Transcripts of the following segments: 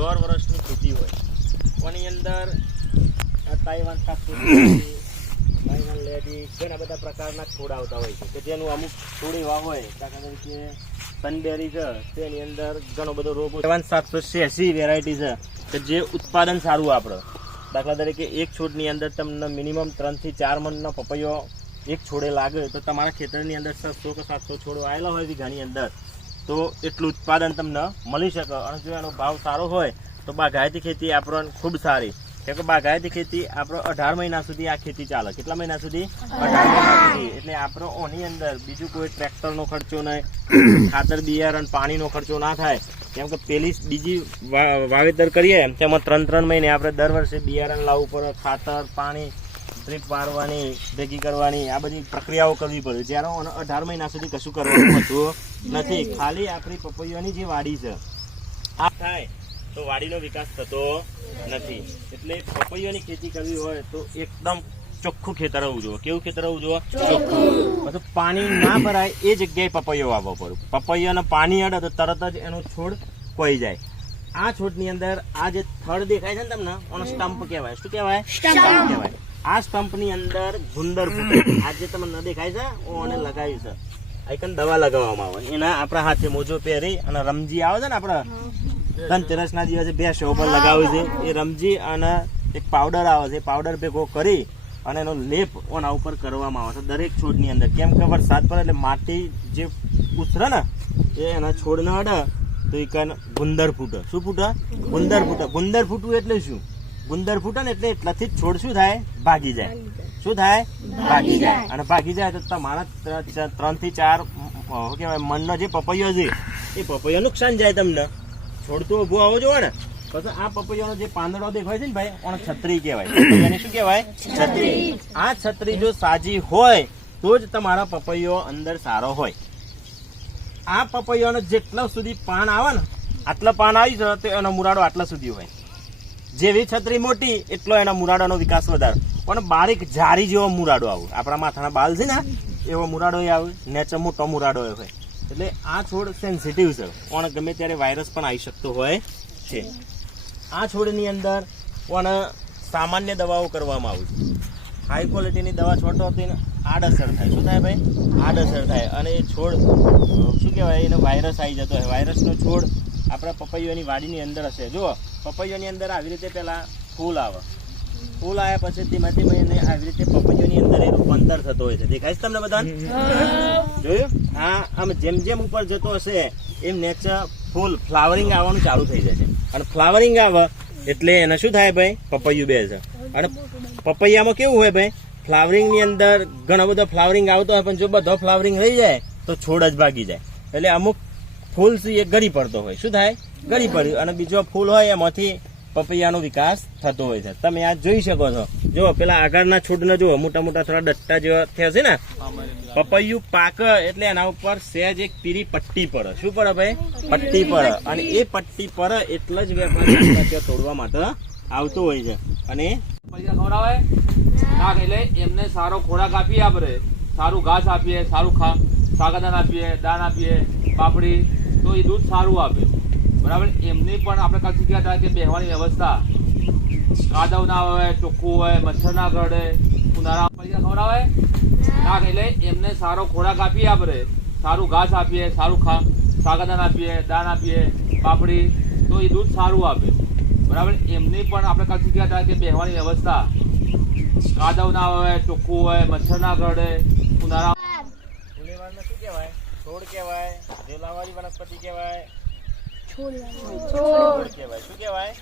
દોઢ વર્ષની ખેતી હોય. કોની અંદર તાઈવાન તાઇવાન શાકભાજી તાઇવાન લેડી ઘણા બધા પ્રકારના છોડ આવતા હોય છે કે જેનું અમુક છોડ એવા હોય દાખલા તરીકે સનબેરી છે તેની અંદર ઘણો બધો રોગ તાઇવાન સાતસો એસી વેરાયટી છે કે જે ઉત્પાદન સારું આપણે. દાખલા તરીકે એક છોડની અંદર તમને મિનિમમ ત્રણથી ચાર મણનો પપૈયો એક છોડે લાગે તો તમારા ખેતરની અંદર છસો કે સાતસો છોડો આવેલા હોય ઘણી અંદર. તો એટલું ઉત્પાદન તમને મળી શકે અને જો એનો ભાવ સારો હોય તો બાગાયતી ખેતી આપણને ખૂબ સારી. કેમ કે બાગાયતી ખેતી આપણો અઢાર મહિના સુધી આ ખેતી ચાલે. કેટલા મહિના સુધી? અઢાર મહિના સુધી. એટલે આપણો ઓની અંદર બીજું કોઈ ટ્રેક્ટરનો ખર્ચો નહીં, ખાતર બિયારણ, પાણીનો ખર્ચો ના થાય. કેમ કે પેલી બીજી વાવેતર કરીએ તેમાં ત્રણ ત્રણ મહિને આપણે દર વર્ષે બિયારણ લાવવું પડે, ખાતર, પાણી ડ્રીપ પાડવાની ભેગી કરવાની આ બધી પ્રક્રિયાઓ કરવી પડે. જ્યારે અઢાર મહિના સુધી કશું કરવાનું હોતું નથી. ખાલી આપણી પપૈયાની જે વાડી છે આ થાય તો વાડીનો વિકાસ થતો નથી. એટલે પપૈયાની ખેતી કરવી હોય તો એકદમ ચોખ્ખું ખેતર હોવું જોઈએ. કેવું ખેતર હોવું જોઈએ? ચોખ્ખું. પછી પાણી ના ભરાય એ જગ્યાએ પપૈયો વાવવો પડે. પપૈયાને પાણી અડે તો તરત જ એનો છોડ કોઈ જાય. આ છોડની અંદર આ જે થડ દેખાય છે ને તમને ઓનો સ્ટમ્પ કહેવાય. શું કહેવાય? સ્ટમ્પ કહેવાય. આ સ્ટમ્પની અંદર ગુંદર ફૂટે આ જે તમને ન દેખાય છે ઓને લગાવ્યું છે. આઈકન દવા લગાવવામાં આવે એના આપણા હાથે મોજો પહેરી અને રમજી આવે છે ને આપણા ધનતેરસ ના દિવસે બે શો પર લગાવે છે. એ રમજી અને એક પાવડર આવે છે. પાવડર ભેગો કરી અને એનો લેપ ઓના ઉપર કરવામાં આવે છે. દરેક છોડની અંદર. કેમ કે વરસાદ પડે એટલે માટી જે ઉછરે ને એ એના છોડને અડે તો એ કાન ગુંદર ફૂટે. શું ફૂટે? ગુંદર ફૂટે. ગુંદર ફૂટવું એટલે શું? ગુંદર ફૂટે ને એટલે એટલાથી છોડ શું થાય? ભાગી જાય. શું થાય? ભાગી જાય. અને ભાગી જાય તો તમારા ત્રણથી ચાર કહેવાય મનનો જે પપૈયો છે એ પપૈયો નુકસાન જાય તમને. છોડ તો ઊભો આવો જોવો ને. પછી આ પપૈયાનો જે પાંદડો દેખાય છે ને ભાઈ ઓણ છત્રી કહેવાય. એને શું કહેવાય? છત્રી. આ છત્રી જો સાજી હોય તો જ તમારો પપૈયો અંદર સારો હોય. આ પપૈયાનો જેટલા સુધી પાન આવે ને આટલા પાન આવી જાય તો એનો મુરાડો આટલા સુધી હોય. જેવી છત્રી મોટી, એટલો એના મુરાડાનો વિકાસ વધારે. પણ બારીક જારી જેવો મુરાડો આવે. આપણા માથાના બાલ છે ને, એવો મુરાડો આવે. નેચર મોટો મુરાડો હોય. એટલે આ છોડ સેન્સિટિવ છે. પણ ગમે ત્યારે વાયરસ પણ આવી શકતો હોય છે. આ છોડની અંદર પણ સામાન્ય દવાઓ કરવામાં આવે છે. હાઈ ક્વોલિટીની દવા છોડતો હતી ને આડઅસર થાય. શું થાય ભાઈ? આડઅસર થાય. અને એ છોડ શું કહેવાય? એને વાયરસ આવી જતો હોય. વાયરસનો છોડ આપણા પપૈયાની વાડીની અંદર હશે. જુઓ પપૈયાની અંદર આવી રીતે પહેલાં ફૂલ આવે. ફૂલ આવ્યા પછી ધીમે ધીમે એને આવી રીતે પપૈયાની અંદર એ રૂપાંતર થતો હોય છે. દેખાય છે તમને બધા જોયું? હા આમ જેમ જેમ ઉપર જતો હશે એમ નેચર ફૂલ ફ્લાવરિંગ આવવાનું ચાલુ થઈ જશે અને ફ્લાવરિંગ આવે એટલે એને શું થાય ભાઈ? પપૈયું બે છે. અને પપૈયામાં કેવું હોય ભાઈ? ફ્લાવરિંગની અંદર ઘણો બધો ફ્લાવરિંગ આવતો હોય પણ જો બધો ફ્લાવરિંગ રહી જાય તો છોડ જ ભાગી જાય. એટલે અમુક ફૂલ છે એ ગળી પડતો હોય. શું થાય? ગળી પડ્યું. અને બીજો ફૂલ હોય એમાંથી પપૈયાનો વિકાસ થતો હોય છે. તમે આ જોઈ શકો છો. જો પેલા આગળના છોડને જુઓ. મોટા મોટા થોડા ડટ્ટા જેવા થયા છે ને? પપૈયું પાક એટલે એના ઉપર સહેજ એક પીરી પટ્ટી પડે શું પડે ભાઈ? પટ્ટી પડે અને એ પટ્ટી પડે એટલે જ વેપારી તોડવા માટે આવતો હોય છે. અને પૈસા ખવડાવે? ના એટલે એમને સારો ખોરાક આપીએ આપણે. સારું ઘાસ આપીએ સારું ખા શાકદાન આપીએ દાન આપીએ પાપડી. તો એ દૂધ સારું આપે. બરાબર? એમની પણ આપણે શીખ્યા હતા કે બેહવાની વ્યવસ્થા. કાદવ ના હોય ચોખ્ખું હોય, મચ્છર ના કરડે ઉનાળા પૈસા ખવડાવે ના, એટલે એમને સારો ખોરાક આપીએ આપણે. સારું ઘાસ આપીએ, સારું ખા સાગાદાન આપીએ, દાન આપીએ, પાપડી. તો એ દૂધ સારું આપે. બરાબર? એમની પણ આપણે શીખ્યા હતા કે બેહવાની વ્યવસ્થા. કાદવ ના હોય ચોખ્ખું હોય, મચ્છર ના કરડે ઉનાળા શું કહેવાય? છોડ કહેવાય ઝેલાવાળી વનસ્પતિ કહેવાય. છોડ. કહેવાય. શું કહેવાય?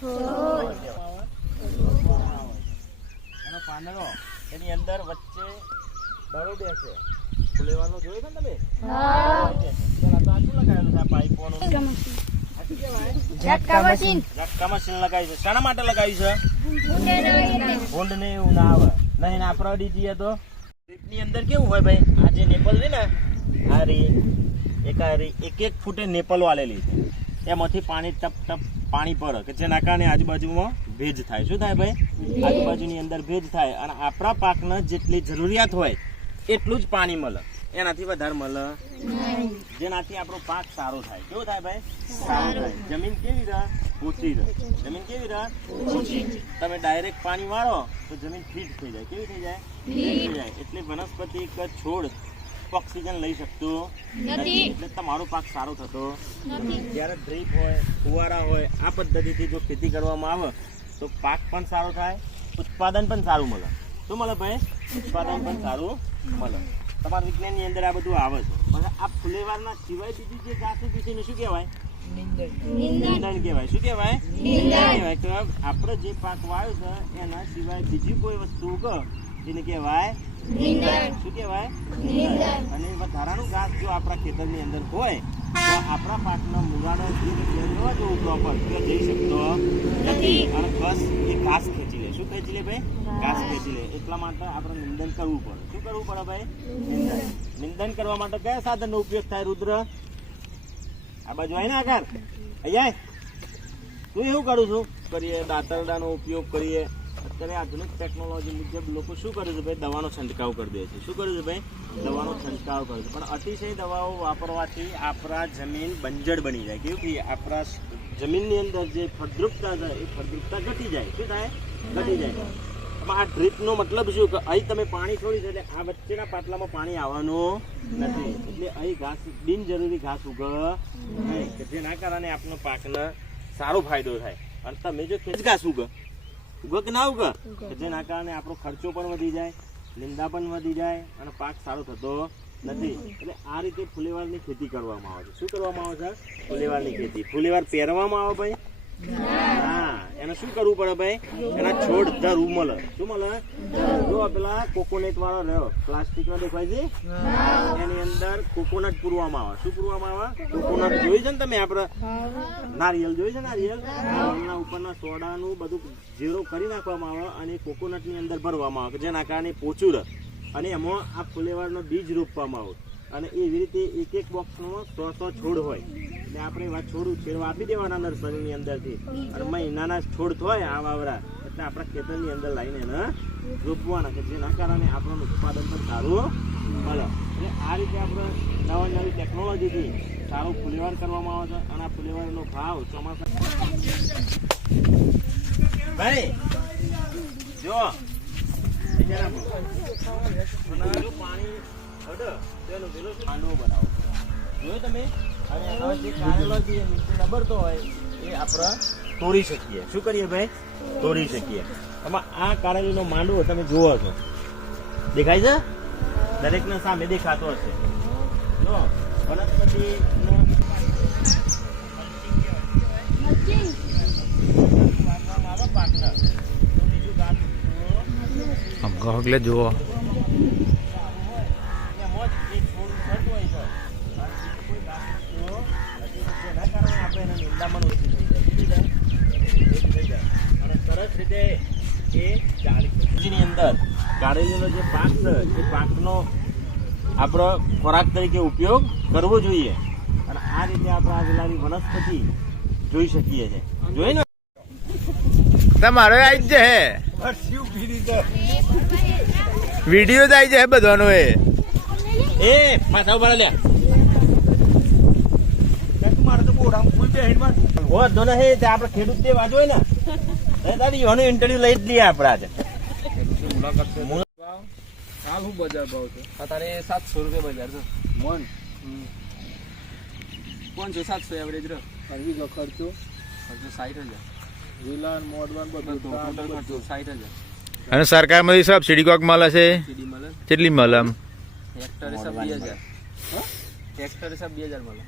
એનો પાંદડો એની અંદર વચ્ચે દડો બેસે. ફુલેવાનો જોયો છે ને તમે? શાના માટે લગાવ્યું છે? ભૂંડ ને એવું ના આવે. નહીં આપણે અડી જઈએ તો. ની અંદર કેવું હોય ભાઈ? આ જે નેપલ છે ને? આ રી એક આ એક એક ફૂટે નેપલ વાળેલી છે. એમાંથી પાણી ટપ ટપ પાણી પર કે જેના કારણે આજુબાજુમાં ભેજ થાય. શું થાય ભાઈ? આજુબાજુની અંદર ભેજ થાય અને આપણા પાકને જેટલી જરૂરિયાત હોય, એટલું જ પાણી મળે. એનાથી વધારે મળે જેનાથી આપણો પાક સારો થાય. કેવો થાય ભાઈ? સારો થાય. જમીન કેવી રહે? ઊંચી રહે. જમીન કેવી રહે? ઊંચી તમે ડાયરેક્ટ પાણી વાળો, તો જમીન ફીટ થઈ જાય. કેવી થઈ જાય? થઈ જાય. એટલે વનસ્પતિ કે છોડ ઓક્સિજન લઈ શકતું. નથી. એટલે તમારો પાક સારો થતો. જ્યારે ડ્રીપ હોય ફુવારા હોય આ પદ્ધતિથી જો ખેતી કરવામાં આવે તો પાક પણ સારો થાય ઉત્પાદન પણ સારું મળે. શું મળે ભાઈ? ઉત્પાદન પણ સારું મળે. તમારા વિજ્ઞાનની અંદર આ બધું આવે છે. પણ આ ફુલેવારના સિવાય બીજી જે જાત છે શું કહેવાય? નિંદણ. કહેવાય. શું કહેવાય? કહેવાય કે આપણે જે પાક વાવ્યો છે એના સિવાય બીજી કોઈ વસ્તુ ઉગે એને કહેવાય શું કહેવાય? અને વધારાનું ઘાસ જો આપણા ખેતરની અંદર હોય તો આપણા પાકનો મુરાડો જે જગ્યાએ જો પ્રોપર જઈ શકતો નથી. અને બસ એ ઘાસ ખેંચી લે. શું ખેંચી લે ભાઈ? ઘાસ ખેંચી લે. એટલા માટે આપણે નિંદન કરવું પડે. શું કરવું પડે ભાઈ? નિંદન. કરવા માટે કયા સાધનનો ઉપયોગ થાય રુદ્ર? આ બાજુ આવી ને આકાર અહીંયા. તું એવું કરું છું. કરીએ દાતરડાનો ઉપયોગ કરીએ. અત્યારે આધુનિક ટેકનોલોજી મુજબ લોકો શું કરે છે ભાઈ? દવાનો છંટકાવ કરી દે છે. શું કરે છે ભાઈ? દવાનો છંટકાવ કરે છે. પણ અતિશય દવાઓ વાપરવાથી આપણા જમીન બંજર બની જાય. કેવું કે આપણા જમીનની અંદર જે ફળદ્રુપતા છે, એ ફળદ્રુપતા ઘટી જાય. શું થાય? ઘટી જાય. આ ડ્રીપનો મતલબ શું? કે અહીં તમે પાણી છોડી છે એટલે આ વચ્ચેના પાટલામાં પાણી આવવાનું નથી. એટલે અહીં ઘાસ, બિનજરૂરી ઘાસ ઉગ કે જેના કારણે આપણો પાકને સારો ફાયદો થાય. અને તમે જો ખેંચ ઘાસ ઉગ. ઉગ કે ના ઉગ? જેના કારણે આપણો ખર્ચો પણ વધી જાય નિંદા પણ વધી જાય અને પાક સારો થતો નથી. એટલે આ રીતે ફુલેવારની ખેતી કરવામાં આવે છે. શું કરવામાં આવે છે? ફુલેવારની ખેતી. ફુલેવાર પહેરવામાં આવે ભાઈ? એને શું કરવું પડે ભાઈ? એના છોડ ધરવું મળે. શું મળે? જો પેલા કોકોનટ વાળો રહ્યો. પ્લાસ્ટિક નો દેખાય છે? એની અંદર કોકોનટ પૂરવામાં આવે. શું પૂરવામાં આવે? કોકોનટ જોયું છે ને તમે આપણે? નારિયેલ જોયું છે નારિયેલ? એના ઉપરના સોડાનું બધું ઝીરો કરી નાખવામાં આવે અને કોકોનટની અંદર ભરવામાં આવે જેના કારણે પોચું રહે. અને એમાં આ ફુલેવારનો બીજ રોપવામાં આવે. અને એવી રીતે એક એક બોક્સમાં સો સો છોડ હોય. એટલે આપણે એવા છોડું ઉછેરવા આપી દેવાના નર્સરીની અંદરથી. અને મહિનાના છોડ થાય આ વાવરા. એટલે આપણા ખેતરની અંદર લાવીને એને રોપવાના કે જેના કારણે આપણું ઉત્પાદન પણ સારું મળે. એટલે આ રીતે આપણે નવા નવી ટેકનોલોજીથી સારું ફુલેવાર કરવામાં આવે છે અને આ ફુલેવારનો ભાવ ચોમાસા ભાઈ, જો પાણી શું બનાવો. જોયું તમે? અને એનો જે કારેલો નબળતો હોય, એ આપણે તોડી શકીએ. શું કરીએ ભાઈ? તોડી શકીએ. આમાં આ કારેલીનો માંડવો તમે જુઓ છો. દેખાય છે? દરેકને સામે દેખાતો હશે. જો, વનસ્પતિ એટલે જુઓ એમાં જ એક છોડ થતું હોય છે. અને બીજું કોઈ ઘાસ ઉગતો નથી. જેના કારણે આપણે એના નિંદામણ ઓછી થઈ જાય. શું થાય? ઓછી થઈ જાય. અને સરસ રીતે એ ચાલી શકે. ની અંદર કારેલીનો જે પાક છે એ પાકનો આપણો ખોરાક તરીકે ઉપયોગ કરવો જોઈએ. અને આ રીતે આપણે આ પેલાની વનસ્પતિ જોઈ શકીએ છીએ. જોઈ ને તમારો આવી જ છે વીડિયો જ આવી હે બધાનો એ? એ પાછા ઊભા લે નહીં તે આપણે ખેડૂત તે વાંચો ને એ તારી એનો ઇન્ટરવ્યુ લઈ જ લઈએ આપણે આજે. હાલ શું બજાર ભાવ છે. અત્યારે સાતસો રૂપિયા બજાર છે મન? પાંચસો સાતસો એવરેજ રહ્યો અરવી ખર્ચો? ખર્ચો સાઠ હજાર. વિલાન મોડવાન બધું ટોટલ ખર્ચો સાઠ હજાર. અને સરકારમાંથી સબસિડી કોક મળે છે? કેટલી મળે આમ? હેક્ટરે સબ બે હજાર. હેક્ટરે સબ બે હજાર મળે.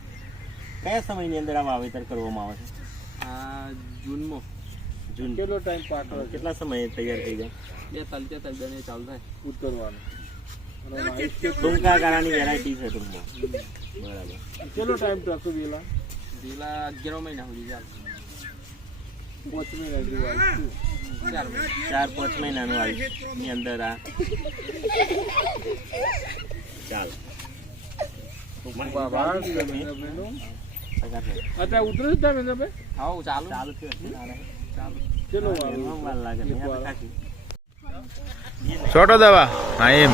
કયા સમયની અંદર આ વાવેતર કરવામાં આવે છે? આ જૂનમાં. જૂન કેટલો ટાઈમ પાક કેટલા સમયે તૈયાર થઈ જાય? બે તાલ તેતાલ દને ચાલુ થાય ઉતરવાનું. ટૂંકા ગાળાની વેરાયટી છે ટૂંકમાં બરાબર કેટલો ટાઈમ ટકું વેલા વેલા અગિયાર મહિના સુધી ચાલશે ચાર પાંચ મહિનાનું આવી ની અંદર આ ચાલો અત્યારે ઉતરે તમે હા ચાલુ ચાલુ ચાલુ એમાં વાર લાગે. છોટો દવા હા એમ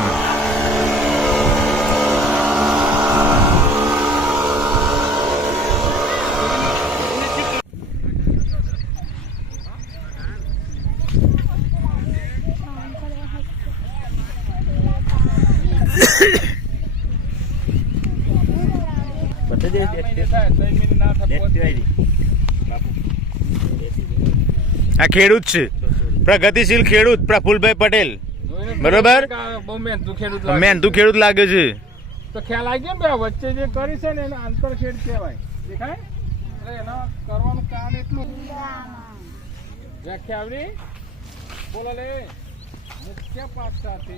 આ ખેડૂત છે પ્રગતિશીલ ખેડૂત પ્રફુલભાઈ પટેલ બરોબર? બહુ તું ખેડૂત લાગે. છે. તો ખ્યાલ આવી ગયો ને વચ્ચે જે કરી છે ને એને આંતરખેડ કહેવાય. દેખાય? એટલે એના કરવાનું કામ એટલું. વ્યાખ્યા આવડી બોલો લે. મુખ્ય પાક સાથે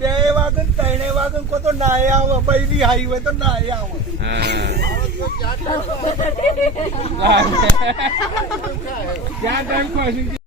બે વાગન ત્રણે વાગન કો તો નાય આવે બૈરી હાઈ હોય તો નાય આવે. ક્યાં ટાઈમ